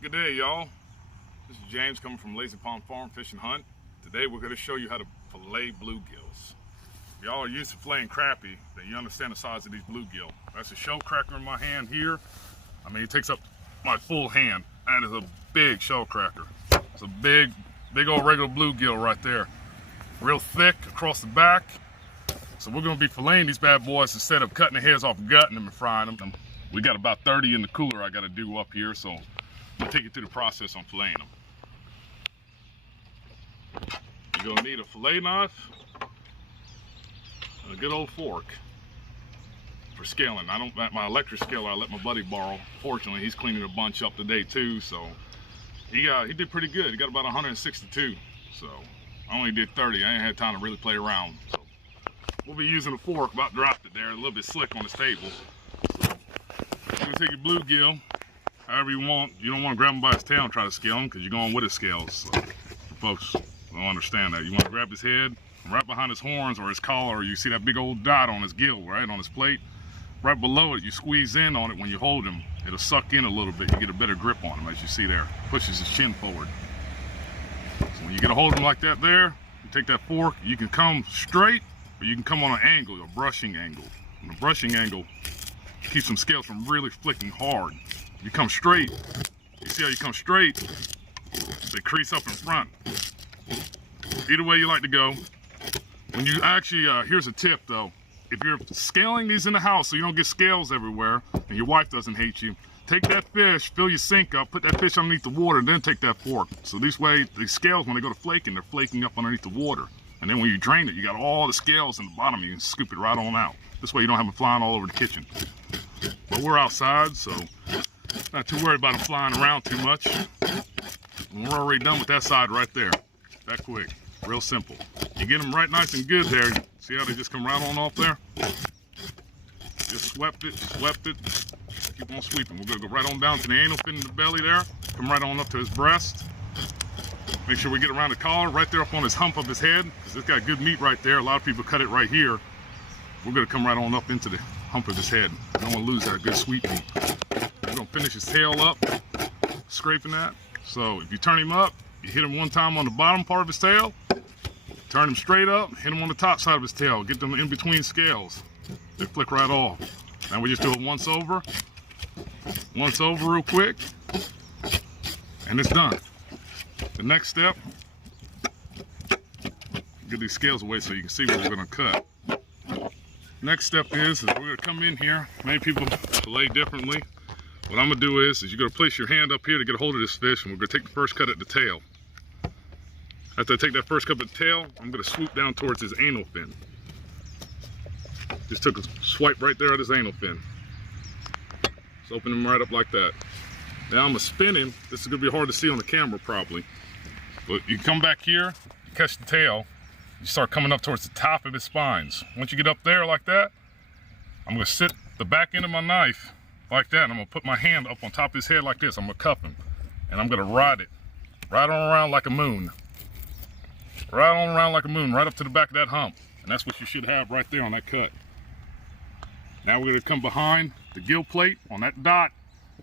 Good day, y'all. This is James coming from Lazypondfarm Fish and Hunt. Today we're going to show you how to fillet bluegills. If y'all are used to filleting crappie, then you understand the size of these bluegill. That's a shell cracker in my hand here. I mean, it takes up my full hand. That is a big shell cracker. It's a big old regular bluegill right there. Real thick across the back. So we're going to be filleting these bad boys instead of cutting the heads off, gutting them and frying them. We got about 30 in the cooler I got to do up here, so I'll take you through the process on filleting them. You're gonna need a fillet knife and a good old fork for scaling. My electric scaler I let my buddy borrow. Fortunately, he's cleaning a bunch up today too, so he did pretty good. He got about 162. So I only did 30. I ain't had time to really play around. So we'll be using a fork. About dropped it there, a little bit slick on this table. So you're gonna take your bluegill however you want. You don't want to grab him by his tail and try to scale him because you're going with his scales. So for folks don't understand that, you want to grab his head right behind his horns or his collar. You see that big old dot on his gill, right on his plate. Right below it, you squeeze in on it when you hold him. It'll suck in a little bit. You get a better grip on him, as you see there. Pushes his chin forward. So when you get a hold of him like that there, you take that fork. You can come straight or you can come on an angle, a brushing angle. And the brushing angle keeps some scales from really flicking hard. You come straight. You see how you come straight? They crease up in front. Either way you like to go. When you actually, here's a tip though. If you're scaling these in the house so you don't get scales everywhere and your wife doesn't hate you, take that fish, fill your sink up, put that fish underneath the water, and then take that fork. So this way, the scales, when they go to flaking, they're flaking up underneath the water. And then when you drain it, you got all the scales in the bottom. You can scoop it right on out. This way you don't have them flying all over the kitchen. But we're outside, so not too worried about them flying around too much. And we're already done with that side right there. That quick. Real simple. You get them right nice and good there. See how they just come right on off there? Just swept it. Keep on sweeping. We're going to go right on down to the anal fin in the belly there. Come right on up to his breast. Make sure we get around the collar, right there up on his hump of his head, because it's got good meat right there. A lot of people cut it right here. We're going to come right on up into the hump of his head. I don't want to lose that good sweet meat. We're going to finish his tail up, scraping that. So if you turn him up, you hit him one time on the bottom part of his tail, turn him straight up, hit him on the top side of his tail, get them in between scales. They flick right off. Now we just do it once over real quick, and it's done. The next step, get these scales away so you can see what we're gonna cut. Next step is we're gonna come in here. Many people fillet differently. What I'm gonna do is you're gonna place your hand up here to get a hold of this fish, and we're gonna take the first cut at the tail. After I take that first cut at the tail, I'm gonna swoop down towards his anal fin. Just took a swipe right there at his anal fin. Just open him right up like that. Now I'm gonna spin him. This is gonna be hard to see on the camera probably. But you come back here, you catch the tail, you start coming up towards the top of his spines. Once you get up there like that, I'm gonna sit the back end of my knife like that, and I'm gonna put my hand up on top of his head like this. I'm gonna cup him, and I'm gonna ride it, right on around like a moon. Right on around like a moon, right up to the back of that hump. And that's what you should have right there on that cut. Now we're gonna come behind the gill plate on that dot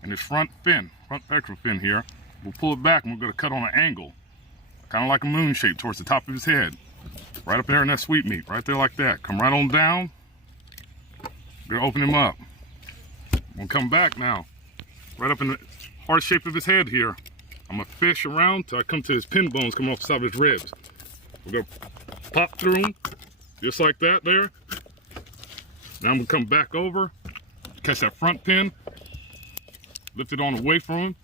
and his front fin, front pectoral fin here. We'll pull it back and we're gonna cut on an angle, kind of like a moon shape towards the top of his head. Right up there in that sweet meat, right there like that. Come right on down. We're gonna open him up. We'll come back now, right up in the heart shape of his head here. I'm gonna fish around till I come to his pin bones coming off the side of his ribs. We're gonna pop through him, just like that there. Now I'm gonna come back over, catch that front pin, lift it on away from him.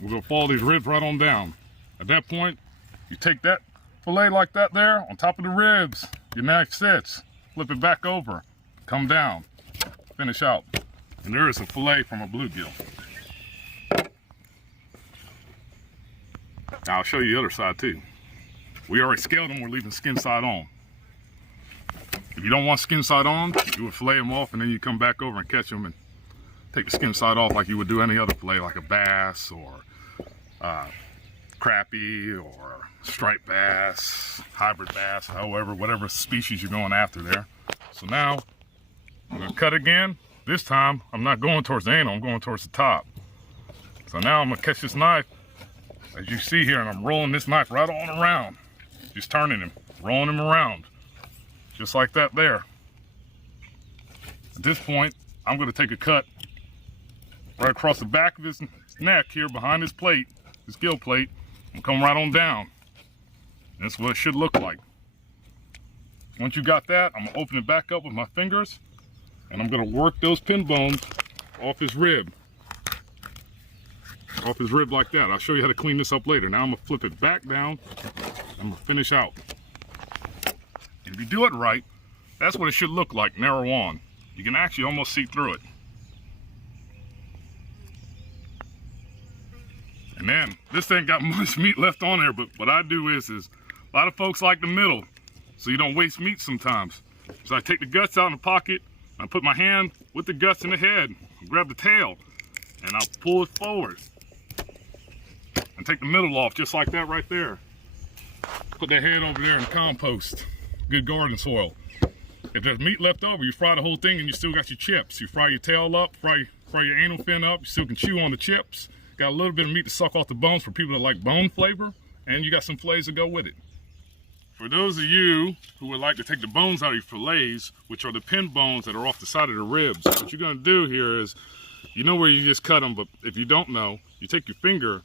We're gonna follow these ribs right on down. At that point, you take that fillet like that there, on top of the ribs, your neck sits, flip it back over, come down, finish out. And there is a fillet from a bluegill. Now I'll show you the other side too. We already scaled them, we're leaving skin side on. If you don't want skin side on, you would fillet them off and then you come back over and catch them and take the skin side off like you would do any other fillet, like a bass or crappie or striped bass, hybrid bass, however, whatever species you're going after there. So now, I'm gonna cut again. This time, I'm not going towards the anal, I'm going towards the top. So now I'm gonna catch this knife, as you see here, and I'm rolling this knife right on around. Just turning him, rolling him around. Just like that there. At this point, I'm gonna take a cut right across the back of his neck here, behind his plate, his gill plate, and come right on down. That's what it should look like. Once you got that, I'm gonna open it back up with my fingers, and I'm gonna work those pin bones off his rib. Off his rib like that. I'll show you how to clean this up later. Now I'm gonna flip it back down. I'm gonna finish out. And if you do it right, that's what it should look like, narrow on. You can actually almost see through it. And then, this ain't got much meat left on there, but what I do is a lot of folks like the middle, so you don't waste meat sometimes. So I take the guts out in the pocket, I put my hand with the guts in the head, grab the tail, and I'll pull it forward. And take the middle off, just like that right there. Put that head over there in compost, good garden soil. If there's meat left over, you fry the whole thing and you still got your chips. You fry your tail up, fry your anal fin up, you still can chew on the chips. Got a little bit of meat to suck off the bones for people that like bone flavor, and you got some fillets to go with it. For those of you who would like to take the bones out of your fillets, which are the pin bones that are off the side of the ribs, what you're gonna do here is, you know where you just cut them, but if you don't know, you take your finger,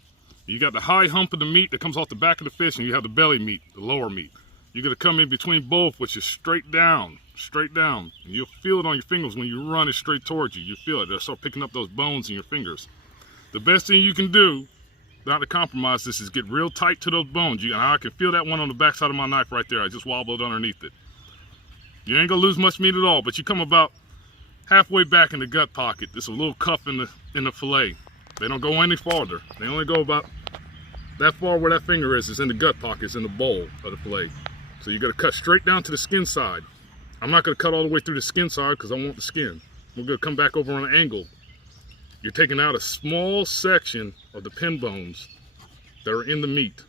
you got the high hump of the meat that comes off the back of the fish, and you have the belly meat, the lower meat. You're gonna come in between both, which is straight down. And you'll feel it on your fingers when you run it straight towards you. You feel it, they'll start picking up those bones in your fingers. The best thing you can do, not to compromise this, is get real tight to those bones. I can feel that one on the back side of my knife right there. I just wobbled underneath it. You ain't gonna lose much meat at all, but you come about halfway back in the gut pocket. There's a little cup in the fillet. They don't go any farther. They only go about that far where that finger is in the gut pocket, it's in the bowl of the fillet. So you gotta cut straight down to the skin side. I'm not gonna cut all the way through the skin side because I want the skin. We're gonna come back over on an angle. You're taking out a small section of the pin bones that are in the meat,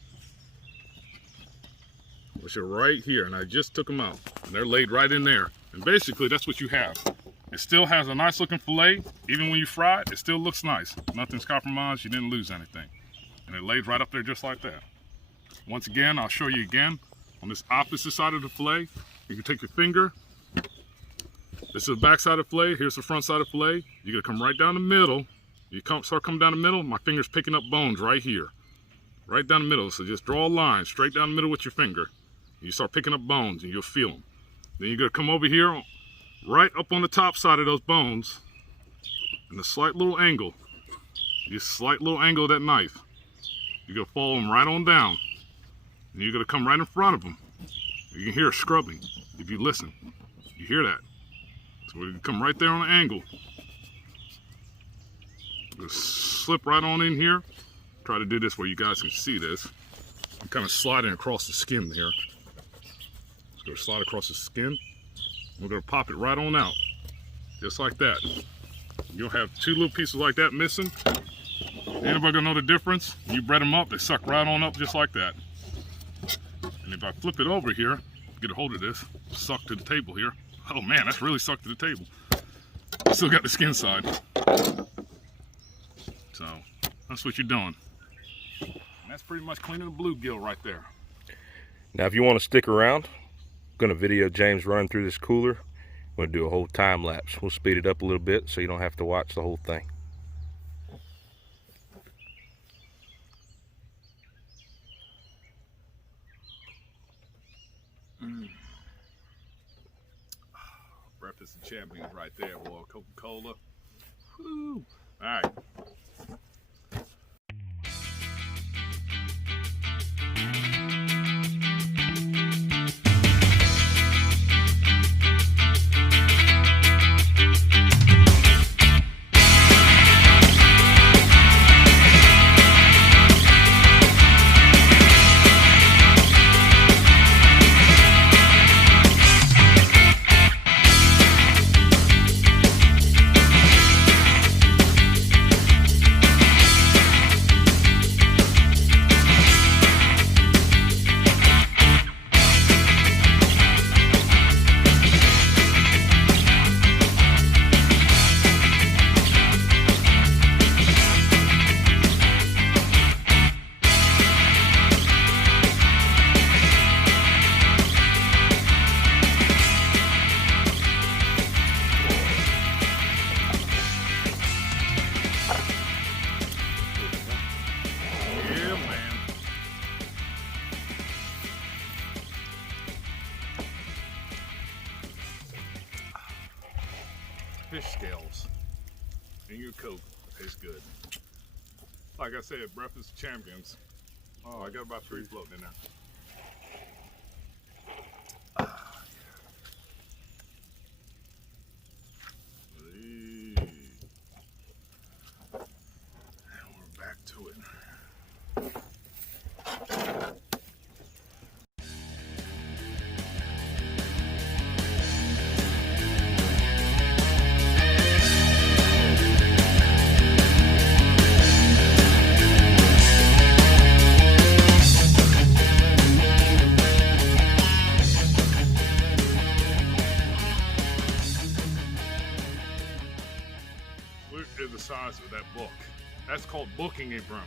which are right here, and I just took them out, and they're laid right in there. And basically, that's what you have. It still has a nice looking fillet. Even when you fry it, it still looks nice. Nothing's compromised, you didn't lose anything. And it lays right up there just like that. Once again, I'll show you again. On this opposite side of the fillet, you can take your finger. This is the back side of the fillet, here's the front side of the fillet. You're gonna come right down the middle. You start coming down the middle, my finger's picking up bones right here. Right down the middle, so just draw a line straight down the middle with your finger. You start picking up bones and you'll feel them. Then you're gonna come over here, right up on the top side of those bones, in a slight little angle. Just slight little angle of that knife. You're gonna follow them right on down. And you're gonna come right in front of them. You can hear scrubbing if you listen. You hear that. So we're gonna come right there on the angle. Just slip right on in here. Try to do this where you guys can see this. I'm kind of sliding across the skin here. Just gonna slide across the skin. We're gonna pop it right on out. Just like that. You'll have two little pieces like that missing. Anybody gonna know the difference? You bread them up, they suck right on up just like that. And if I flip it over here, get a hold of this, suck to the table here. Oh man, that's really sucked to the table. Still got the skin side. So, that's what you're doing. And that's pretty much cleaning the bluegill right there. Now if you want to stick around, I'm going to video James running through this cooler. We're going to do a whole time lapse. We'll speed it up a little bit so you don't have to watch the whole thing. Breakfast of champions right there, boy. Coca-Cola. Woo! All right. sauce in your Coke. Tastes good. Like I said, breakfast champions. Oh, I got about 3 floating in there. And we're back to it. Look at the size of that book. That's called booking a broom.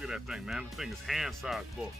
Look at that thing, man. The thing is hand-sized book.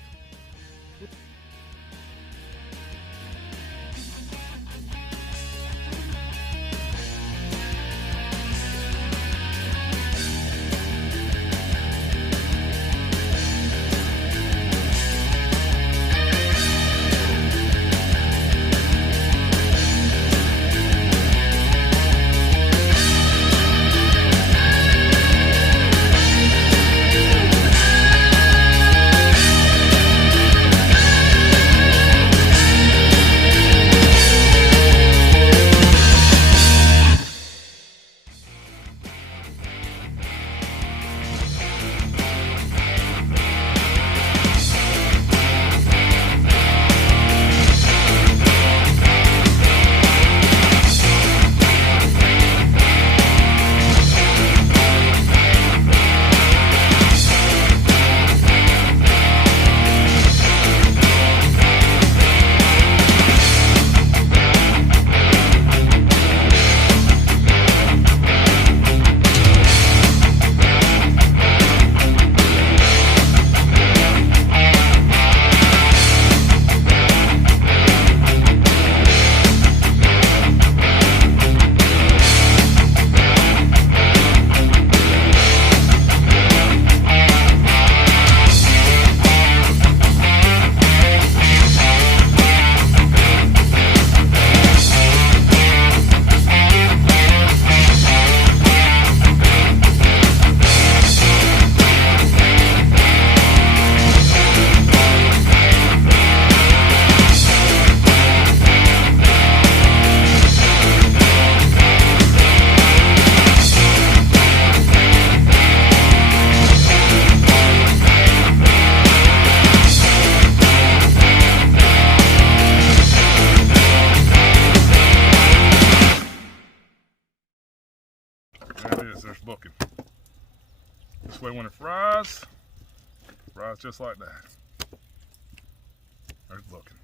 There it is, there's booking. This way when it fries just like that. There's booking.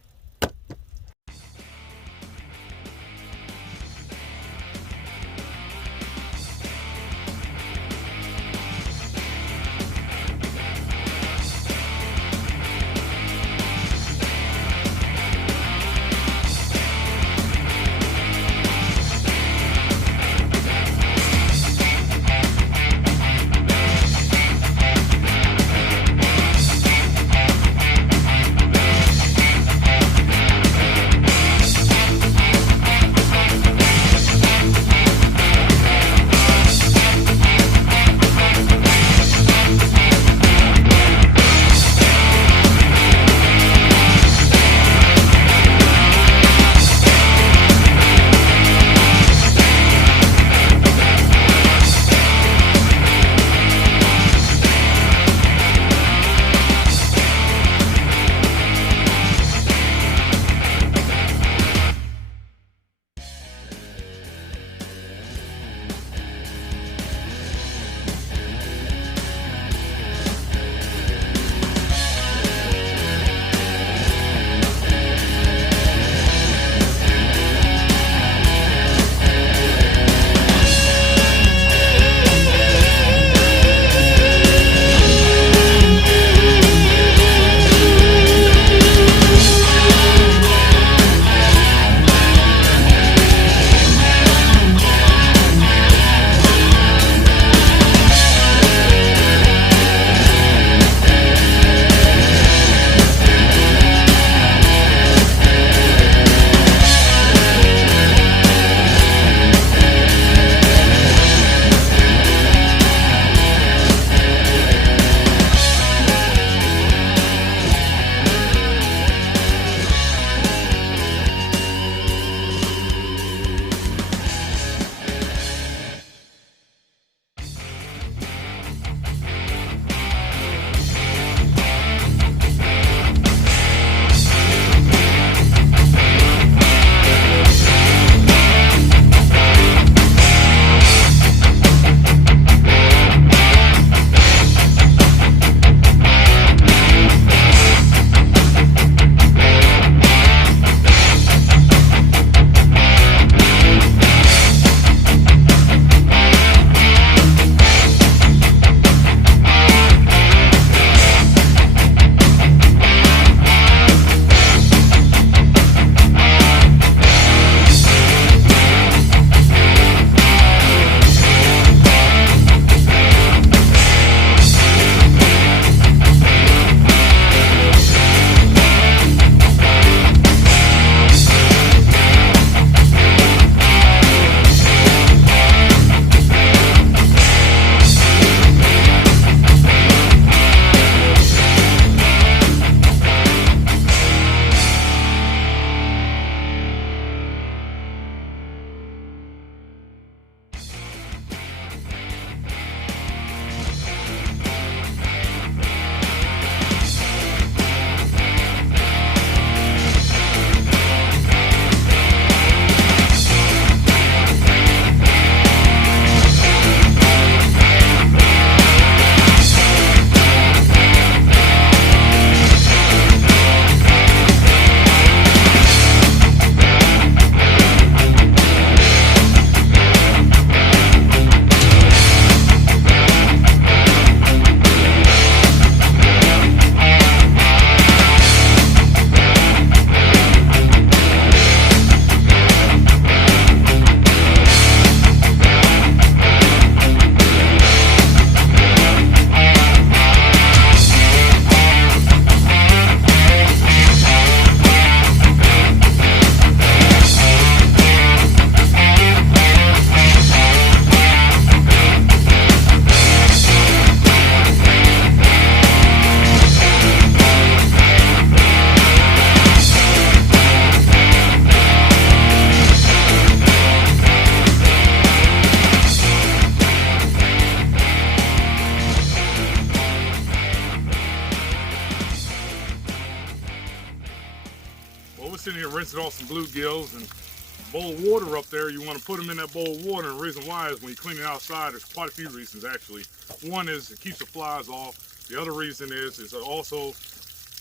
rinsing off some bluegills, and a bowl of water up there, you want to put them in that bowl of water. And the reason why is when you clean it outside, there's quite a few reasons actually. One is it keeps the flies off. The other reason is also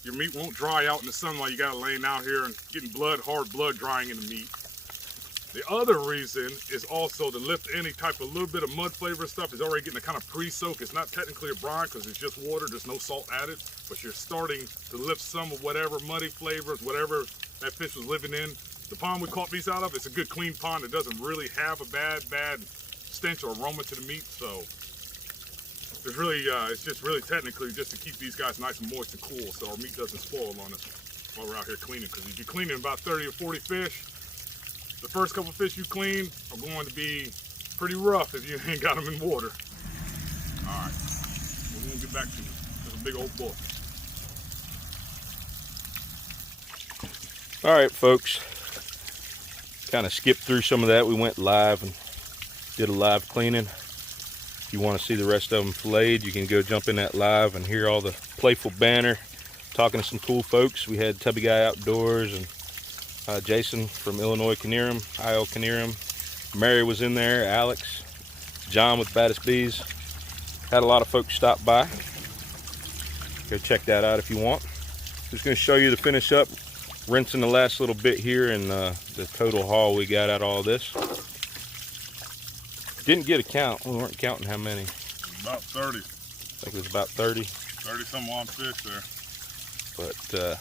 your meat won't dry out in the sun while you got it laying out here and getting hard blood drying in the meat. The other reason is also to lift any type of little bit of mud flavor stuff. It's already getting a kind of pre-soak. It's not technically a brine because it's just water. There's no salt added, but you're starting to lift some of whatever muddy flavors, whatever that fish was living in. The pond we caught these out of, it's a good clean pond. It doesn't really have a bad stench or aroma to the meat. So there's really, it's just really technically just to keep these guys nice and moist and cool so our meat doesn't spoil on us while we're out here cleaning. Because if you're cleaning about 30 or 40 fish, the first couple fish you clean are going to be pretty rough if you ain't got them in water. All right, we're gonna get back to it. There's a big old book. All right, folks. Kind of skipped through some of that. We went live and did a live cleaning. If you want to see the rest of them filleted, you can go jump in that live and hear all the playful banter, talking to some cool folks. We had Tubby Guy Outdoors and Jason from Illinois Canirum, IO Canirum. Mary was in there, Alex, John with Baddest Bees. Had a lot of folks stop by. Go check that out if you want. Just going to show you the finish up, rinsing the last little bit here, and the total haul we got out of all this. Didn't get a count. We weren't counting how many. About 30. I think it was about 30. 30 some odd fish there. But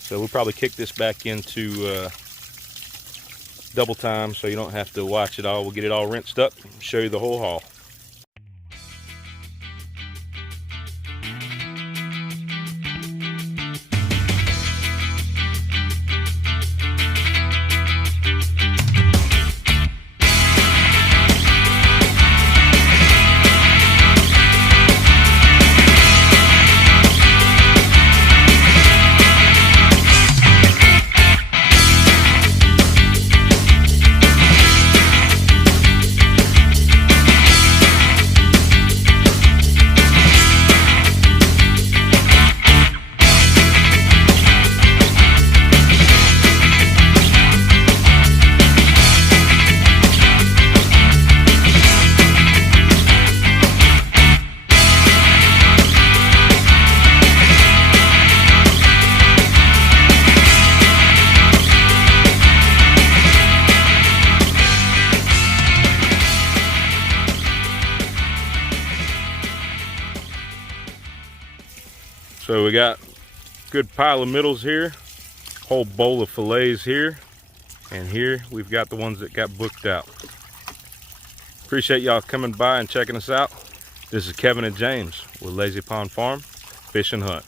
so we'll probably kick this back into double time so you don't have to watch it all. We'll get it all rinsed up and show you the whole haul. So we got a good pile of middles here, whole bowl of fillets here, and here we've got the ones that got booked out. Appreciate y'all coming by and checking us out. This is Kevin and James with Lazy Pond Farm, Fish and Hunt.